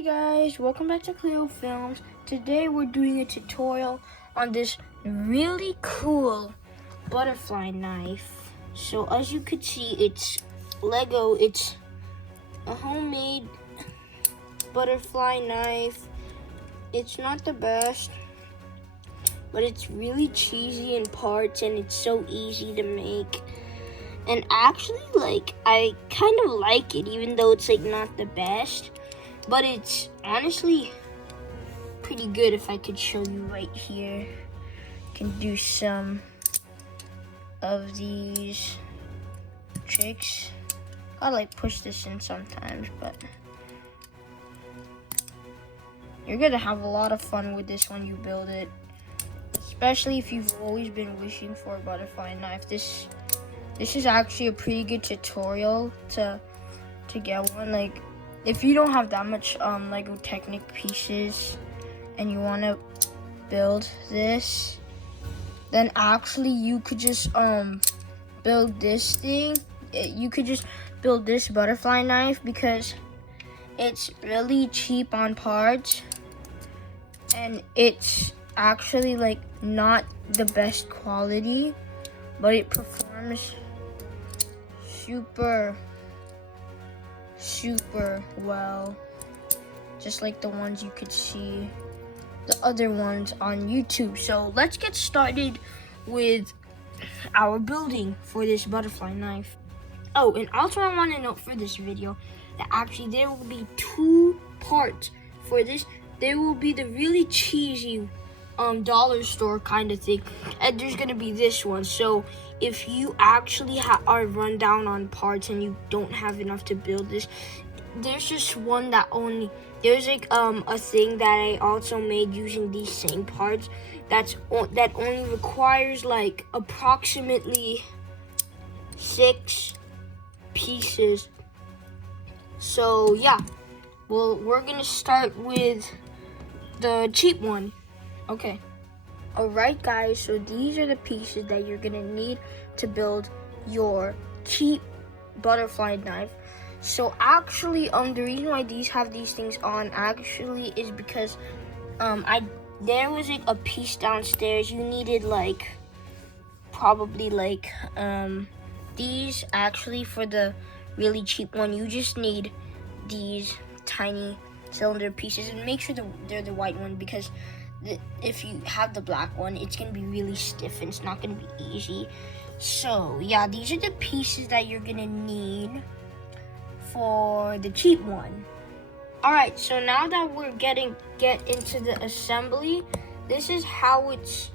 Hey guys, welcome back to Kaleo-films. Today we're doing a tutorial on this really cool butterfly knife. So as you could see, it's Lego. It's a homemade butterfly knife. It's not the best, but it's really cheesy in parts and it's so easy to make. And actually, I kind of like it, even though it's not the best. But it's honestly pretty good. If I could show you right here, can do some of these tricks. I push this in sometimes, but you're gonna have a lot of fun with this when you build it. Especially if you've always been wishing for a butterfly knife. This is actually a pretty good tutorial to get one. If you don't have that much Lego Technic pieces and you want to build this, then actually you could just build this thing. You could just build this butterfly knife because it's really cheap on parts and it's actually not the best quality, but it performs super well, just like the ones you could see the other ones on YouTube. So let's get started with our building for this butterfly knife. Oh, and also I want to note for this video that actually there will be two parts for this. There will be the really cheesy dollar store kind of thing, and there's gonna be this one. So if you actually are run down on parts and you don't have enough to build this, there's just one that there's a thing that I also made using these same parts that only requires approximately 6 pieces. So yeah, well, we're gonna start with the cheap one. Okay. Alright guys, so these are the pieces that you're gonna need to build your cheap butterfly knife. So actually, the reason why these have these things on actually is because there was a piece downstairs. You needed probably these. Actually, for the really cheap one, you just need these tiny cylinder pieces, and make sure they're the white one, because if you have the black one, it's gonna be really stiff and it's not gonna be easy. So yeah, these are the pieces that you're gonna need for the cheap one. All right, so now that we're get into the assembly, this is how it's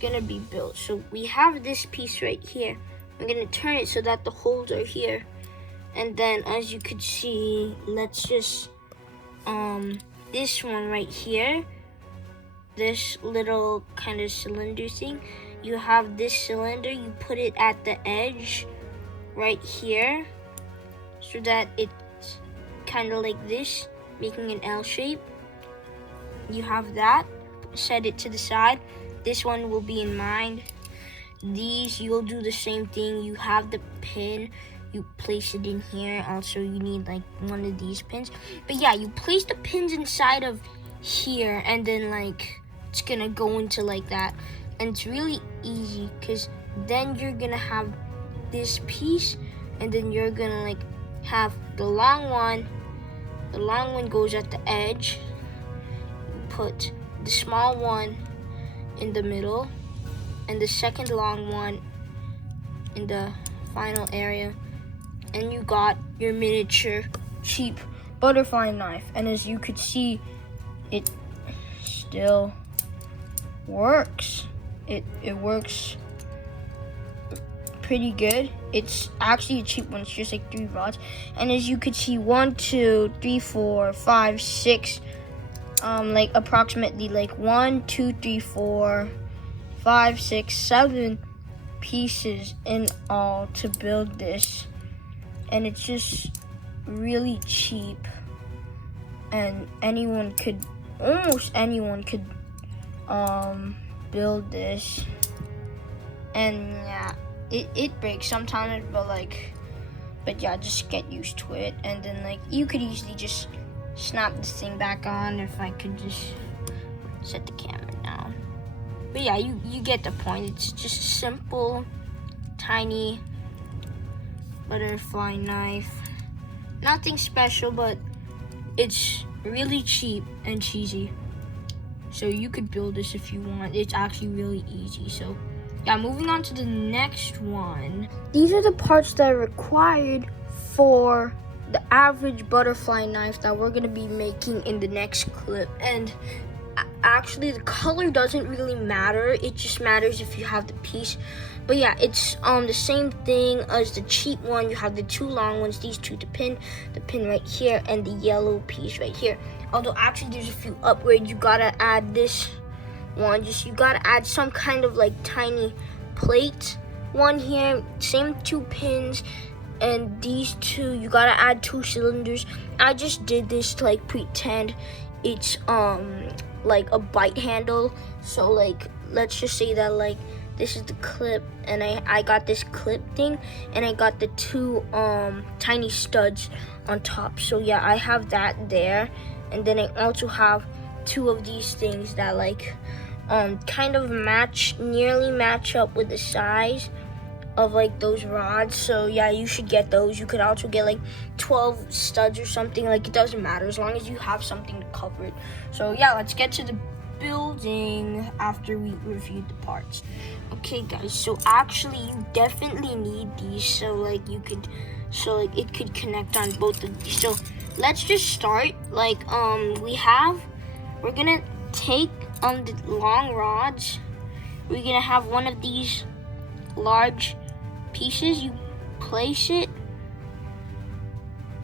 gonna be built. So we have this piece right here. I'm gonna turn it so that the holes are here, and then as you could see, let's just this one right here, this little kind of cylinder thing, you have this cylinder, you put it at the edge right here so that it's kind of like this, making an L shape. You have that, set it to the side. This one will be in mind. These, you'll do the same thing. You have the pin, you place it in here. Also, you need one of these pins. But yeah, you place the pins inside of here, and then it's gonna go into that. And it's really easy, because then you're gonna have this piece, and then you're gonna have the long one. The long one goes at the edge. You put the small one in the middle, and the second long one in the final area, and you got your miniature cheap butterfly knife. And as you could see, it still works. It works pretty good. It's actually a cheap one. It's just 3 rods, and as you could see, 1, 2, 3, 4, 5, 6, approximately 1, 2, 3, 4, 5, 6, 7 pieces in all to build this, and it's just really cheap, and almost anyone could build this. And yeah, it breaks sometimes, but yeah, just get used to it. And then you could easily just snap this thing back on. If I could just set the camera down. But yeah, you get the point. It's just a simple, tiny butterfly knife. Nothing special, but it's really cheap and cheesy. So you could build this if you want. It's actually really easy. So yeah, moving on to the next one. These are the parts that are required for the average butterfly knife that we're gonna be making in the next clip. And actually the color doesn't really matter. It just matters if you have the piece. But yeah, it's the same thing as the cheap one. You have the two long ones, these two, the pin right here, and the yellow piece right here. Although actually there's a few upgrades. You gotta add this one. You gotta add some kind of like tiny plate one here. Same two pins, and these two, you gotta add 2 cylinders. I just did this to like pretend it's like a bite handle. So like, let's just say that like this is the clip, and I got this clip thing, and I got the 2 tiny studs on top. So yeah, I have that there, and then I also have 2 of these things that like kind of nearly match up with the size of like those rods. So yeah, you should get those. You could also get like 12 studs or something. Like, it doesn't matter as long as you have something to cover it. So yeah, let's get to the building after we reviewed the parts. Okay guys, so actually you definitely need these so like it could connect on both of these. So let's just start. Like we're gonna take the long rods. We're gonna have one of these large pieces. You place it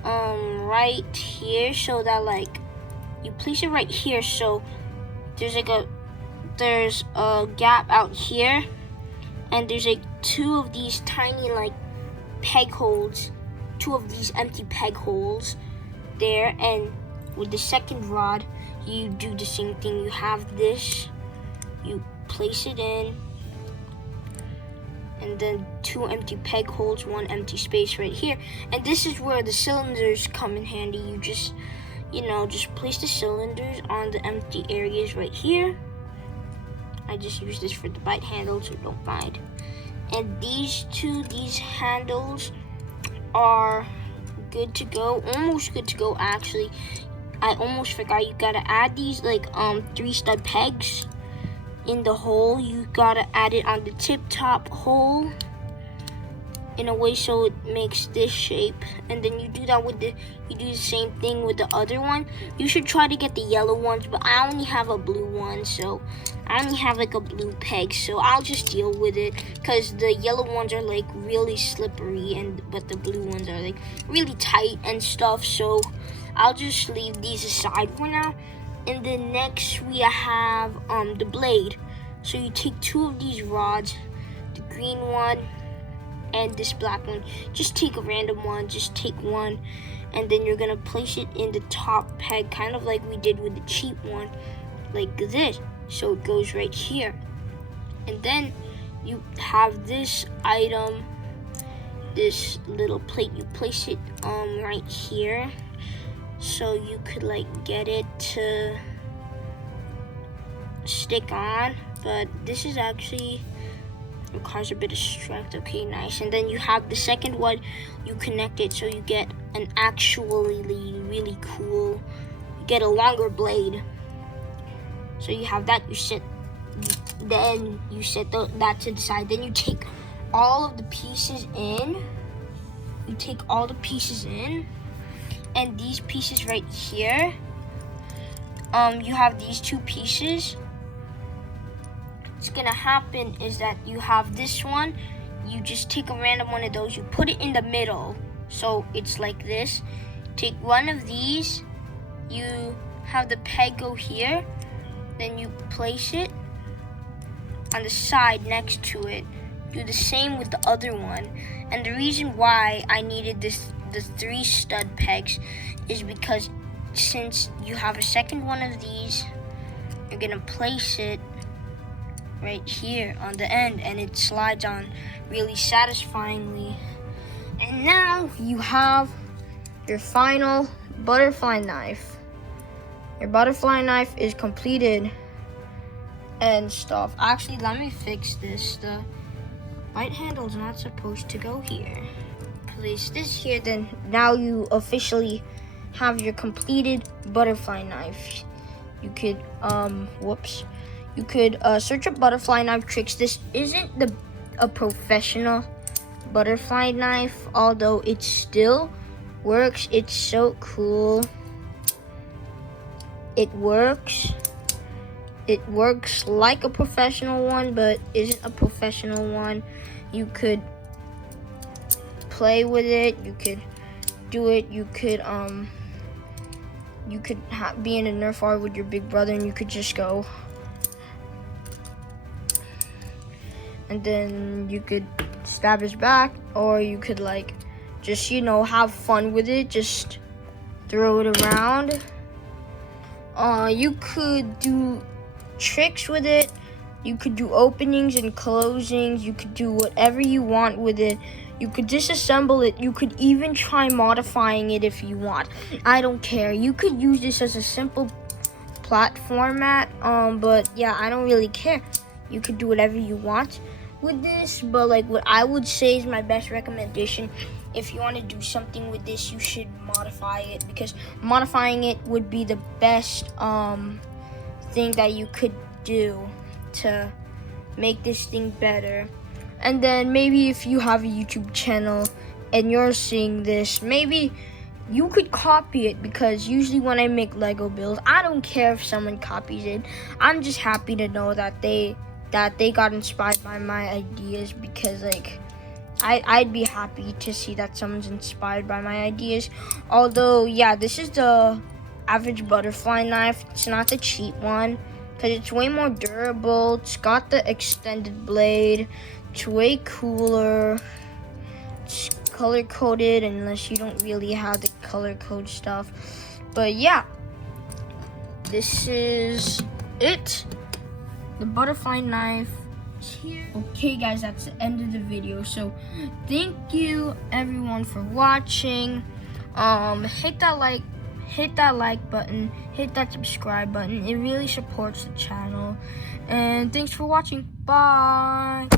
right here, so that like you place it right here, so there's a gap out here, and there's like 2 of these tiny like peg holes, 2 of these empty peg holes there. And with the second rod, you do the same thing. You have this, you place it in, and then 2 empty peg holes, 1 empty space right here. And this is where the cylinders come in handy. You just place the cylinders on the empty areas right here. I just use this for the bite handle, so don't mind. And these handles are good to go, almost good to go actually. I almost forgot, you gotta add these like 3 stud pegs in the hole. You gotta add it on the tip top hole in a way so it makes this shape, and then you do the same thing with the other one. You should try to get the yellow ones, but I only have a blue one, so I only have like a blue peg, so I'll just deal with it, because the yellow ones are like really slippery, but the blue ones are like really tight and stuff, so I'll just leave these aside for now. And then next we have the blade. So you take 2 of these rods, the green one and this black one. Just take a random one, just take one, and then you're gonna place it in the top peg, kind of like we did with the cheap one, like this. So it goes right here. And then you have this item, this little plate, you place it right here, so you could like get it to stick on. But this is actually requires a bit of strength. Okay, nice. And then you have the second one, you connect it so you get an actually really cool, you get a longer blade. So you have that, then you set that to the side. Then you take all of the pieces in. And these pieces right here, you have these 2 pieces. What's gonna happen is that you have this one, you just take a random one of those, you put it in the middle, so it's like this. Take one of these, you have the peg go here, then you place it on the side next to it. Do the same with the other one. And the reason why I needed the 3 stud pegs is because since you have a second one of these, you're gonna place it right here on the end, and it slides on really satisfyingly. And now you have your final butterfly knife. your butterfly knife is completed and stuff. Actually, let me fix this. The right handle is not supposed to go here. Place this here, then now you officially have your completed butterfly knife. You could you could search up butterfly knife tricks. This isn't a professional butterfly knife, although it still works. It's so cool. It works like a professional one, but isn't a professional one. You could play with it, you could do it, you could be in a Nerf war with your big brother, and you could just go, and then you could stab his back, or you could like just, you know, have fun with it, just throw it around. You could do tricks with it, you could do openings and closings, you could do whatever you want with it. You could disassemble it. You could even try modifying it if you want. I don't care. You could use this as a simple plot format. But yeah, I don't really care. You could do whatever you want with this. But like, what I would say is my best recommendation. If you want to do something with this, you should modify it, because modifying it would be the best thing that you could do to make this thing better. And then maybe if you have a YouTube channel and you're seeing this, maybe you could copy it, because usually when I make Lego builds, I don't care if someone copies it. I'm just happy to know that they got inspired by my ideas, because like I'd be happy to see that someone's inspired by my ideas. Although yeah, this is the average butterfly knife. It's not the cheap one, because it's way more durable. It's got the extended blade. It's way cooler. It's color coded, unless you don't really have the color code stuff. But yeah, this is it. The butterfly knife is here. Okay guys, that's the end of the video. So thank you everyone for watching. Hit that like button, hit that subscribe button. It really supports the channel. And thanks for watching. Bye.